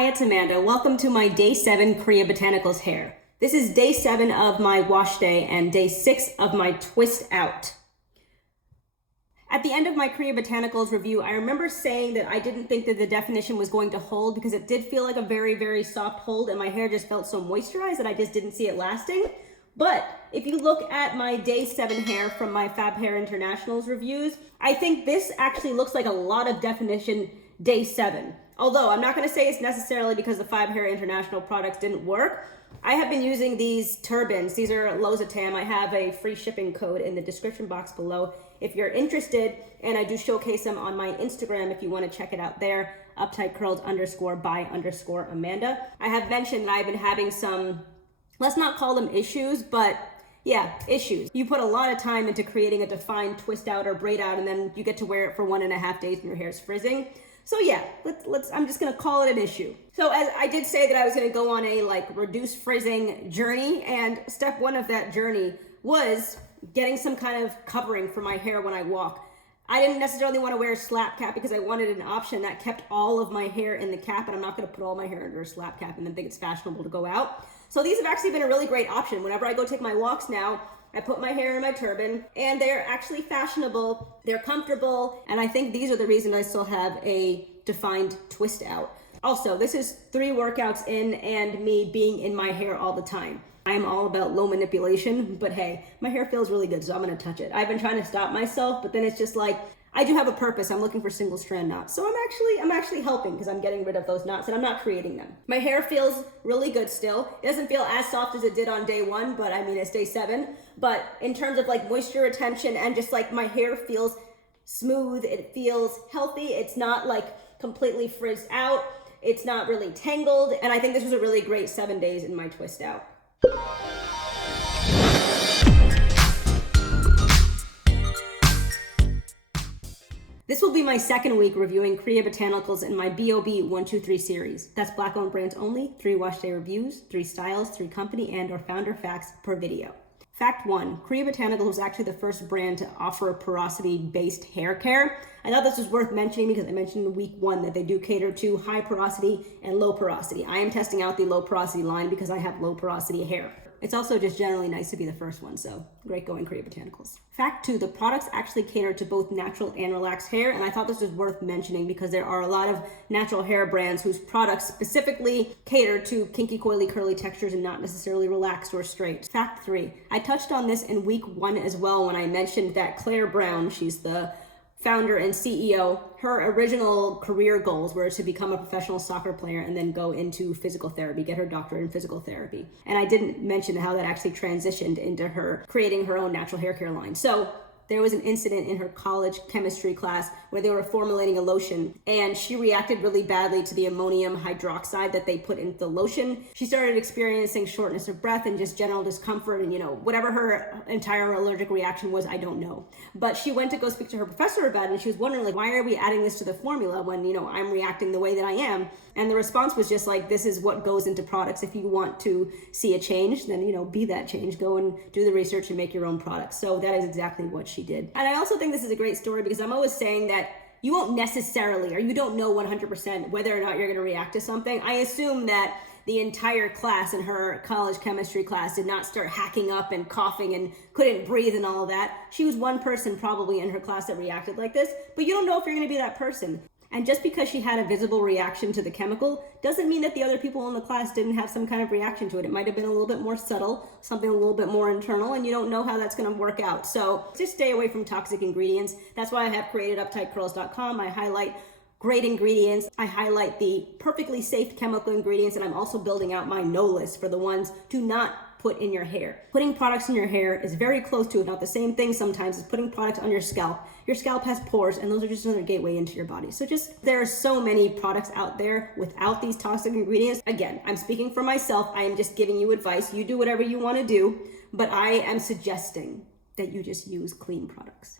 Hi, it's Amanda. Welcome to my day 7 Kriya Botanicals hair. This is day 7 of my wash day and day 6 of my twist out. At the end of my Kriya Botanicals review, I remember saying that I didn't think that the definition was going to hold because it did feel like a very, very soft hold and my hair just felt so moisturized that I just didn't see it lasting. But if you look at my day 7 hair from my Fab Hair Internationals reviews, I think this actually looks like a lot of definition day 7. Although I'm not going to say it's necessarily because the Fab Hair International products didn't work. I have been using these turbans. These are Lozatam. I have a free shipping code in the description box below if you're interested, and I do showcase them on my Instagram if you want to check it out there, UptightCurls_by_Amanda. I have mentioned that I've been having some, let's not call them issues, but yeah, issues. You put a lot of time into creating a defined twist out or braid out, and then you get to wear it for 1.5 days and your hair's frizzing. So yeah, I'm just gonna call it an issue. So as I did say that I was gonna go on a reduce frizzing journey, and step 1 of that journey was getting some kind of covering for my hair when I walk. I didn't necessarily want to wear a slap cap because I wanted an option that kept all of my hair in the cap, and I'm not gonna put all my hair under a slap cap and then think it's fashionable to go out. So these have actually been a really great option. Whenever I go take my walks now, I put my hair in my turban, and they're actually fashionable, they're comfortable, and I think these are the reason I still have a defined twist out. Also, this is 3 workouts in and me being in my hair all the time. I'm all about low manipulation, but hey, my hair feels really good, so I'm gonna touch it. I've been trying to stop myself, but then it's just like, I do have a purpose. I'm looking for single strand knots. So I'm actually helping because I'm getting rid of those knots and I'm not creating them. My hair feels really good still. It doesn't feel as soft as it did on day 1, but I mean, it's day 7. But in terms of moisture retention and just my hair feels smooth, it feels healthy. It's not completely frizzed out. It's not really tangled. And I think this was a really great 7 days in my twist out. This will be my 2nd week reviewing Kriya Botanicals in my BoB123 series. That's Black-owned brands only, 3 wash day reviews, 3 styles, 3 company and or founder facts per video. Fact 1, Kriya Botanicals was actually the first brand to offer porosity-based hair care. I thought this was worth mentioning because I mentioned in week 1 that they do cater to high porosity and low porosity. I am testing out the low porosity line because I have low porosity hair. It's also just generally nice to be the first one, so great going, Kriya Botanicals. Fact 2, the products actually cater to both natural and relaxed hair, and I thought this was worth mentioning because there are a lot of natural hair brands whose products specifically cater to kinky, coily, curly textures and not necessarily relaxed or straight. Fact 3, I touched on this in week 1 as well when I mentioned that Claire Brown, she's the founder and CEO, her original career goals were to become a professional soccer player and then go into physical therapy, get her doctorate in physical therapy. And I didn't mention how that actually transitioned into her creating her own natural hair care line. So there was an incident in her college chemistry class where they were formulating a lotion and she reacted really badly to the ammonium hydroxide that they put in the lotion. She started experiencing shortness of breath and just general discomfort and whatever her entire allergic reaction was, I don't know. But she went to go speak to her professor about it and she was wondering why are we adding this to the formula when, I'm reacting the way that I am? And the response was just this is what goes into products. If you want to see a change, then, be that change. Go and do the research and make your own products. So that is exactly what she did. And I also think this is a great story because I'm always saying that you won't necessarily, or you don't know 100% whether or not you're going to react to something. I assume that the entire class in her college chemistry class did not start hacking up and coughing and couldn't breathe and all of that. She was one person probably in her class that reacted like this, but you don't know if you're going to be that person. And just because she had a visible reaction to the chemical doesn't mean that the other people in the class didn't have some kind of reaction to it. It might have been a little bit more subtle, something a little bit more internal, and you don't know how that's going to work out. So just stay away from toxic ingredients. That's why I have created UptightCurls.com. I highlight great ingredients. I highlight the perfectly safe chemical ingredients, and I'm also building out my no list for the ones do not put in your hair. Putting products in your hair is very close to, if not the same thing sometimes, as putting products on your scalp. Your scalp has pores, and those are just another gateway into your body. So there are so many products out there without these toxic ingredients. Again, I'm speaking for myself. I am just giving you advice. You do whatever you want to do, but I am suggesting that you just use clean products.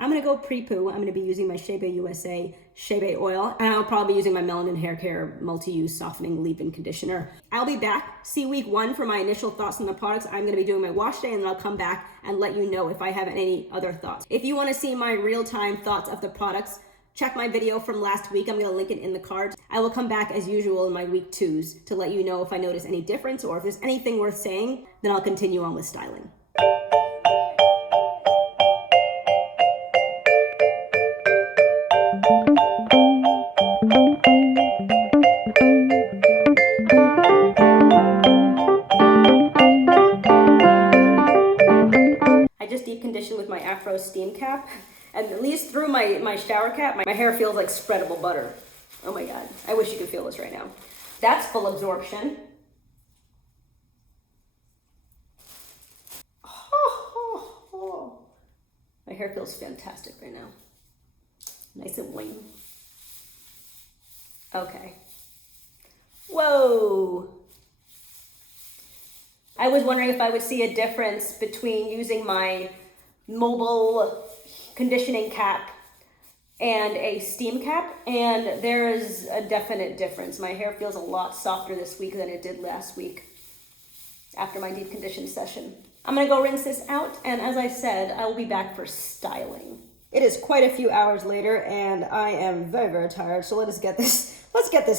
I'm gonna go pre-poo. I'm gonna be using my Shea Bay USA Shea Bay oil, and I'll probably be using my Melanin Hair Care Multi-Use Softening Leave-in Conditioner. I'll be back, see week 1 for my initial thoughts on the products. I'm gonna be doing my wash day, and then I'll come back and let you know if I have any other thoughts. If you wanna see my real-time thoughts of the products, Check my video from last week. I'm gonna link it in the cards. I will come back as usual in my week 2s to let you know if I notice any difference or if there's anything worth saying, then I'll continue on with styling. I just deep conditioned with my Afro steam cap, and at least through my shower cap, my hair feels like spreadable butter. Oh my God, I wish you could feel this right now. That's full absorption. My hair feels fantastic right now. Nice and wing. Okay. Whoa. I was wondering if I would see a difference between using my mobile conditioning cap and a steam cap, and there is a definite difference. My hair feels a lot softer this week than it did last week after my deep condition session. I'm gonna go rinse this out, and as I said, I will be back for styling. It is quite a few hours later, and I am very, very tired, so let's get this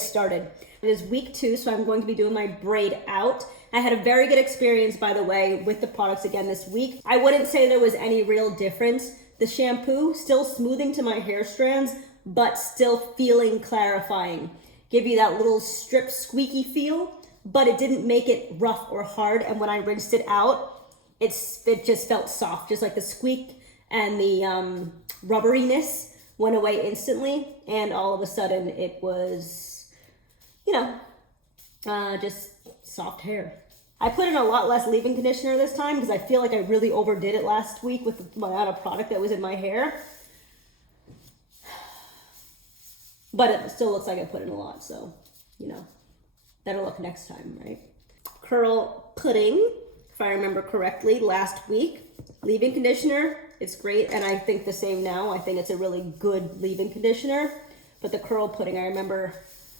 started. It is week 2, so I'm going to be doing my braid out. I had a very good experience, by the way, with the products again this week. I wouldn't say there was any real difference. The shampoo, still smoothing to my hair strands, but still feeling clarifying. Give you that little strip squeaky feel, but it didn't make it rough or hard, and when I rinsed it out, it just felt soft, just like the squeak and the rubberiness went away instantly, and all of a sudden it was, you know, just soft hair. I put in a lot less leave-in conditioner this time because I feel like I really overdid it last week with the amount of product that was in my hair. But it still looks like I put in a lot, so, you know, better luck next time, right? Curl pudding. If I remember correctly, last week, leave-in conditioner, it's great, and I think the same now. I think it's a really good leave-in conditioner, but the curl pudding, I remember,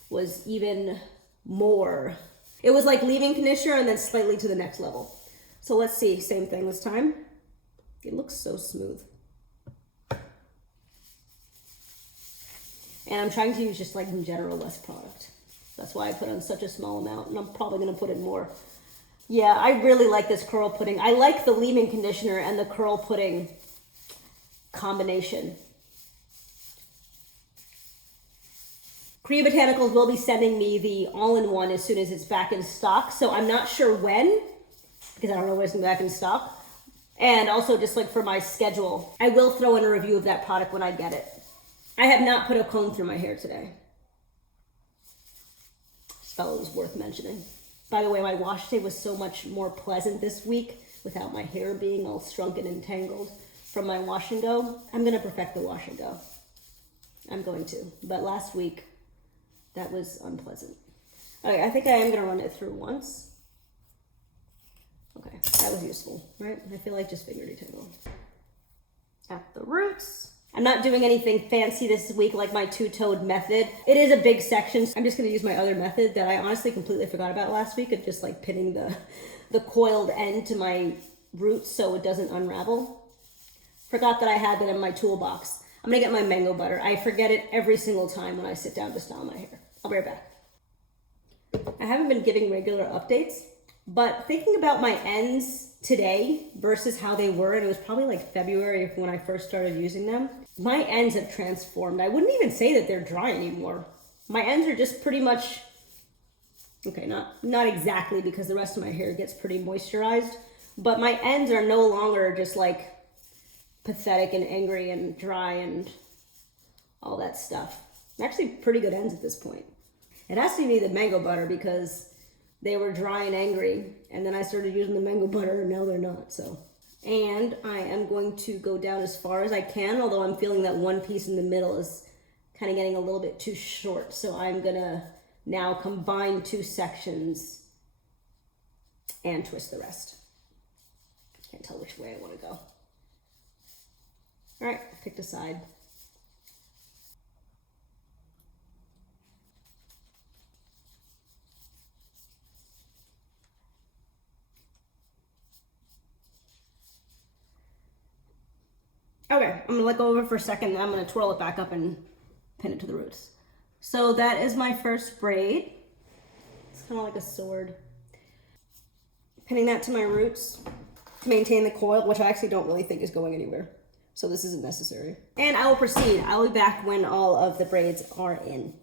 was even more. It was like leave-in conditioner and then slightly to the next level. So let's see, same thing this time. It looks so smooth. And I'm trying to use just like in general less product. That's why I put on such a small amount, and I'm probably gonna put in more. Yeah, I really like this curl pudding. I like the leave-in conditioner and the curl pudding combination. Kriya Botanicals will be sending me the all-in-one as soon as it's back in stock. So I'm not sure when, because I don't know when it's gonna be back in stock. And also just like for my schedule, I will throw in a review of that product when I get it. I have not put a comb through my hair today. Just felt it was worth mentioning. By the way, my wash day was so much more pleasant this week without my hair being all shrunken and tangled from my wash and go. I'm gonna perfect the wash and go. I'm going to, but last week, that was unpleasant. Okay, I think I am gonna run it through once. Okay, that was useful, right? I feel like just finger detangle. At the roots. I'm not doing anything fancy this week like my two-toed method. It is a big section. So I'm just gonna use my other method that I honestly completely forgot about last week of just like pinning the coiled end to my roots so it doesn't unravel. Forgot that I had that in my toolbox. I'm gonna get my mango butter. I forget it every single time when I sit down to style my hair. I'll be right back. I haven't been giving regular updates, but thinking about my ends today versus how they were, and it was probably like February when I first started using them, my ends have transformed. I wouldn't even say that they're dry anymore. My ends are just pretty much, okay, not exactly because the rest of my hair gets pretty moisturized, but my ends are no longer just like pathetic and angry and dry and all that stuff. Actually pretty good ends at this point. It has to be the mango butter because they were dry and angry, and then I started using the mango butter and now they're not, so. And I am going to go down as far as I can, although I'm feeling that one piece in the middle is kind of getting a little bit too short, so I'm gonna now combine 2 sections and twist the rest. Can't tell which way I want to go. All right, I picked a side. Okay, I'm gonna let go of it for a second, then I'm gonna twirl it back up and pin it to the roots. So that is my first braid. It's kind of like a sword. Pinning that to my roots to maintain the coil, which I actually don't really think is going anywhere. So this isn't necessary. And I will proceed. I'll be back when all of the braids are in.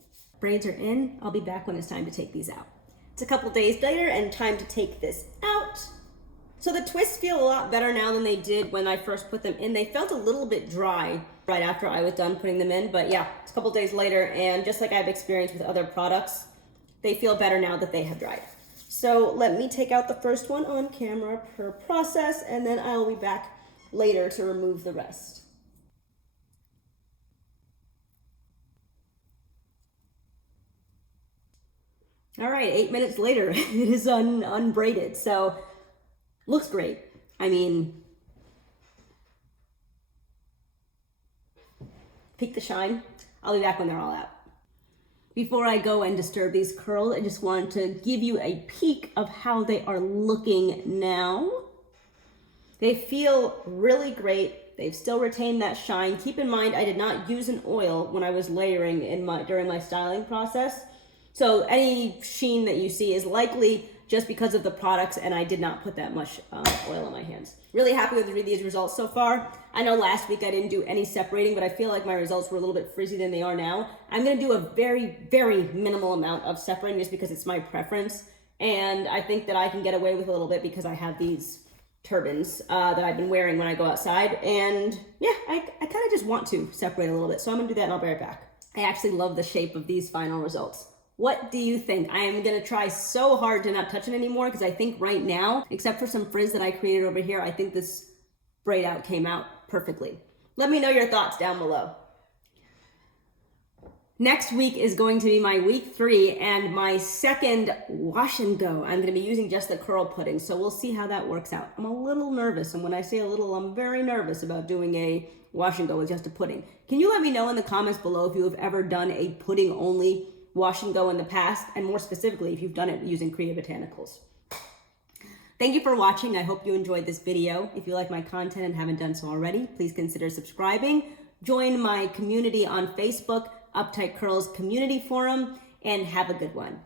Braids are in. I'll be back when it's time to take these out. It's a couple days later and time to take this out. So the twists feel a lot better now than they did when I first put them in. They felt a little bit dry right after I was done putting them in, but yeah, it's a couple days later, and just like I've experienced with other products, they feel better now that they have dried. So let me take out the first one on camera per process, and then I will be back later to remove the rest. All right, 8 minutes later, it is unbraided, so looks great. I mean, peek the shine. I'll be back when they're all out. Before I go and disturb these curls, I just wanted to give you a peek of how they are looking now. They feel really great. They've still retained that shine. Keep in mind, I did not use an oil when I was layering during my styling process. So any sheen that you see is likely just because of the products, and I did not put that much oil on my hands. Really happy with these results so far. I know last week I didn't do any separating, but I feel like my results were a little bit frizzy than they are now. I'm gonna do a very, very minimal amount of separating just because it's my preference. And I think that I can get away with a little bit because I have these turbans that I've been wearing when I go outside. And yeah, I kind of just want to separate a little bit. So I'm gonna do that and I'll be right back. I actually love the shape of these final results. What do you think? I am gonna try so hard to not touch it anymore because I think right now, except for some frizz that I created over here, I think this braid out came out perfectly. Let me know your thoughts down below. Next week is going to be my week 3 and my second wash and go. I'm gonna be using just the curl pudding, so we'll see how that works out. I'm a little nervous, and when I say a little, I'm very nervous about doing a wash and go with just a pudding. Can you let me know in the comments below if you have ever done a pudding only wash and go in the past, and more specifically, if you've done it using Kriya Botanicals. Thank you for watching. I hope you enjoyed this video. If you like my content and haven't done so already, please consider subscribing. Join my community on Facebook, Uptight Curls Community Forum, and have a good one.